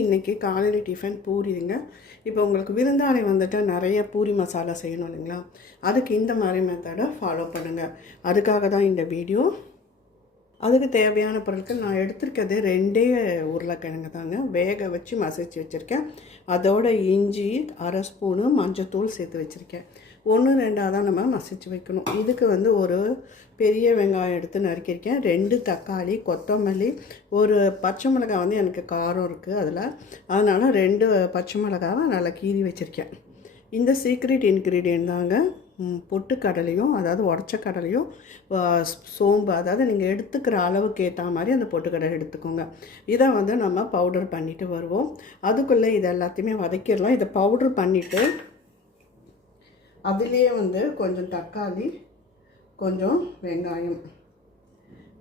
இன்றைக்கி காலையில் டிஃபன் பூரிங்க. இப்போ உங்களுக்கு விருந்தாளி வந்துட்டு நிறைய பூரி மசாலா செய்யணும் இல்லைங்களா? அதுக்கு இந்த மாதிரி மெத்தடை ஃபாலோ பண்ணுங்கள் அதுக்காக தான் இந்த வீடியோ அதுக்கு தேவையான பொருட்கள் நான் எடுத்திருக்கிறது ரெண்டே உருளைக்கிழங்கு தாங்க. வேக வச்சு மசிச்சு வச்சுருக்கேன். அதோட இஞ்சி அரை ஸ்பூனு மஞ்சத்தூள் சேர்த்து வச்சுருக்கேன். ஒன்று ரெண்டாக தான் நம்ம மசிச்சு வைக்கணும். இதுக்கு வந்து ஒரு பெரிய வெங்காயம் எடுத்து நறுக்கியிருக்கேன். ரெண்டு தக்காளி கொத்தமல்லி ஒரு பச்சை மிளகாய் வந்து எனக்கு காரம் இருக்குது அதில். அதனால் ரெண்டு பச்சை மிளகாவை நல்லா கீறி வச்சுருக்கேன். இந்த சீக்ரெட் இன்க்ரீடியன்ட் தாங்க பொட்டு கடலையும் அதாவது உடச்ச கடலையும் சோம்பு அதாவது நீங்கள் எடுத்துக்கிற அளவுக்கு ஏற்ற மாதிரி அந்த பொட்டுக்கடலை எடுத்துக்கோங்க. இதை வந்து நம்ம பவுடர் பண்ணிட்டு வருவோம். அதுக்குள்ளே இது எல்லாத்தையுமே வதக்கிடலாம். இதை பவுடர் பண்ணிவிட்டு அதுலேயே வந்து கொஞ்சம் தக்காளி கொஞ்சம் வெங்காயம்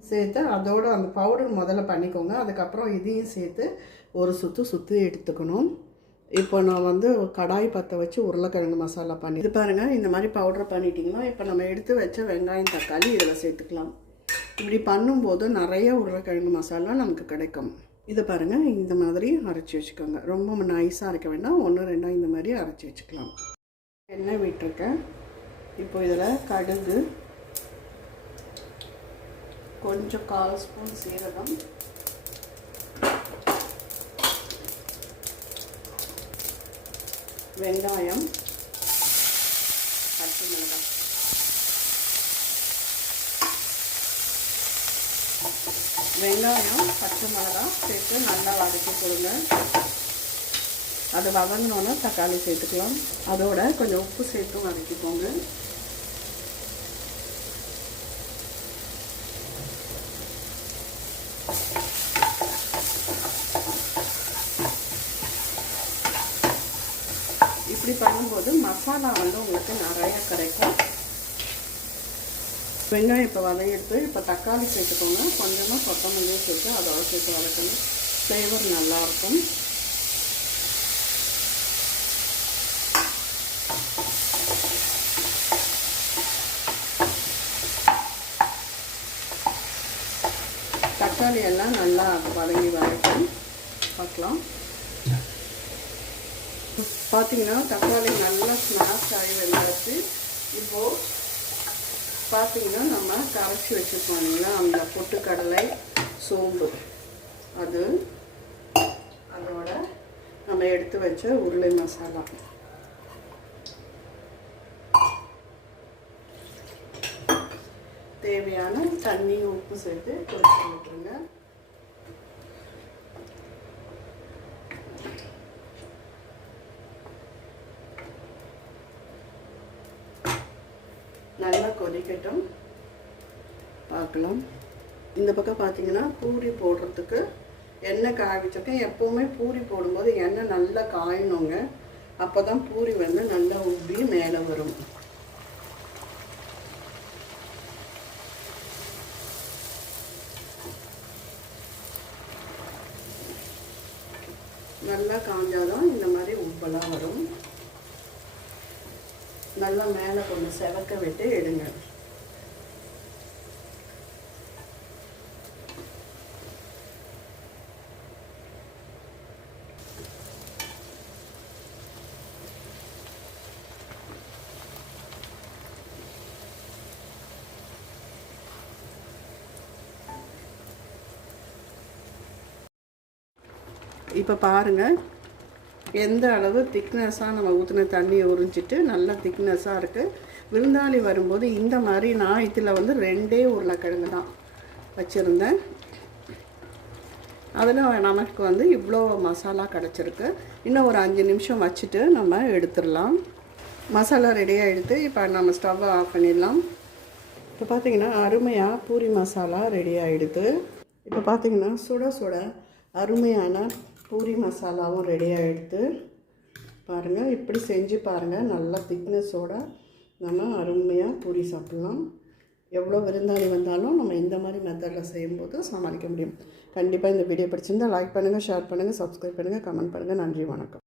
சேர்த்து அதோடு அந்த பவுடர் முதல்ல பண்ணிக்கோங்க. அதுக்கப்புறம் இதையும் சேர்த்து ஒரு சுற்று சுற்றி எடுத்துக்கணும். இப்போ நான் வந்து கடாய் பற்ற வச்சு உருளைக்கிழங்கு மசாலா பண்ணி இது பாருங்கள் இந்த மாதிரி பவுடர் பண்ணிட்டீங்கன்னா இப்போ நம்ம எடுத்து வச்ச வெங்காயம் தக்காளி இதில் சேர்த்துக்கலாம். இப்படி பண்ணும்போது நிறைய உருளைக்கிழங்கு மசாலா நமக்கு கிடைக்கும். இது பாருங்கள் இந்த மாதிரி அரைச்சி வச்சுக்கோங்க. ரொம்ப நைஸாக அரைக்க வேண்டாம். ஒன்று ரெண்டாக இந்த மாதிரி அரைச்சி வச்சுக்கலாம். எண்ணெய் விட்டுருக்கேன். இப்போ இதில் கடுகு கொஞ்சம் கால் ஸ்பூன் சீரகம் வெங்காயம் பச்சை மிளகாய். வெங்காயம் பச்சை மிளகாய் சேர்த்து நல்லா வதக்கி கொடுங்க. அது வதங்கினோன்னா தக்காளி சேர்த்துக்கலாம். அதோட கொஞ்சம் உப்பு சேர்த்து வதக்கிக்கோங்க. இப்படி பண்ணும்போது மசாலா வந்து உங்களுக்கு நிறைய கிடைக்கும். வெங்காயம் இப்போ வதங்கிட்டு இப்போ தக்காளி சேர்த்துக்கோங்க. கொஞ்சமாக கொத்தமல்லியும் சேர்த்து அதோட சேர்த்து வதக்கணும். ஃப்ளேவர் நல்லாயிருக்கும் தக்காளி எல்லாம் நல்லா வதங்கி வதக்கி பார்க்கலாம். பார்த்தீங்கன்னா தக்காளி நல்லா ஸ்மாஷ் ஆகி வெந்தாச்சு. இப்போது பார்த்தீங்கன்னா நம்ம கரைச்சி வச்சுருக்கோம் இல்லைங்களா? அந்த பொட்டுக்கடலை சோம்பு. அது அதோட நம்ம எடுத்து வச்ச உருளை மசாலா. தேவையான தண்ணி உப்பு சேர்த்து கொதிக்க விட்டுருங்க. நல்லா கொதிக்கட்டும். பார்க்கலாம். இந்த பக்கம் பார்த்தீங்கன்னா பூரி போடுறதுக்கு எண்ணெய் காய வச்சிருக்கேன் எப்போவுமே பூரி போடும்போது எண்ணெய் நல்லா காயணுங்க. அப்போ தான் பூரி வந்து நல்லா உப்பி மேலே வரும். நல்லா காஞ்சாதான் இந்த மாதிரி உப்பெல்லாம் வரும். நல்லா மேலே கொஞ்சம் செவக்க விட்டு எடுங்க. இப்போ பாருங்கள் எந்த அளவு திக்னஸாக நம்ம ஊற்றின தண்ணியை உறிஞ்சிட்டு நல்ல திக்னஸாக இருக்குது விருந்தாளி வரும்போது இந்த மாதிரி நான் இதில் வந்து ரெண்டே உருளைக்கிழங்கு தான் வச்சுருந்தேன். அதில் நமக்கு வந்து இவ்வளோ மசாலா கிடச்சிருக்கு. இன்னும் ஒரு அஞ்சு நிமிஷம் வச்சுட்டு நம்ம எடுத்துடலாம். மசாலா ரெடியாக எடுத்து இப்போ நம்ம ஸ்டவ்வை ஆஃப் பண்ணிடலாம். இப்போ பார்த்திங்கன்னா அருமையாக பூரி மசாலா ரெடி ஆகிடுது இப்போ பார்த்திங்கன்னா சுட சுட அருமையான பூரி மசாலாவும் ரெடி ஆகிடுது பாருங்கள் இப்படி செஞ்சு பாருங்கள் நல்லா திக்னஸோட நம்ம அருமையாக பூரி சாப்பிட்லாம். எவ்வளோ விருந்தாளி வந்தாலும் நம்ம இந்த மாதிரி மெத்தடில் செய்யும்போது சமாளிக்க முடியும். கண்டிப்பாக இந்த வீடியோ பிடிச்சிருந்தால் லைக் பண்ணுங்கள் ஷேர் பண்ணுங்கள் சப்ஸ்கிரைப் பண்ணுங்கள் கமெண்ட் பண்ணுங்கள் நன்றி வணக்கம்.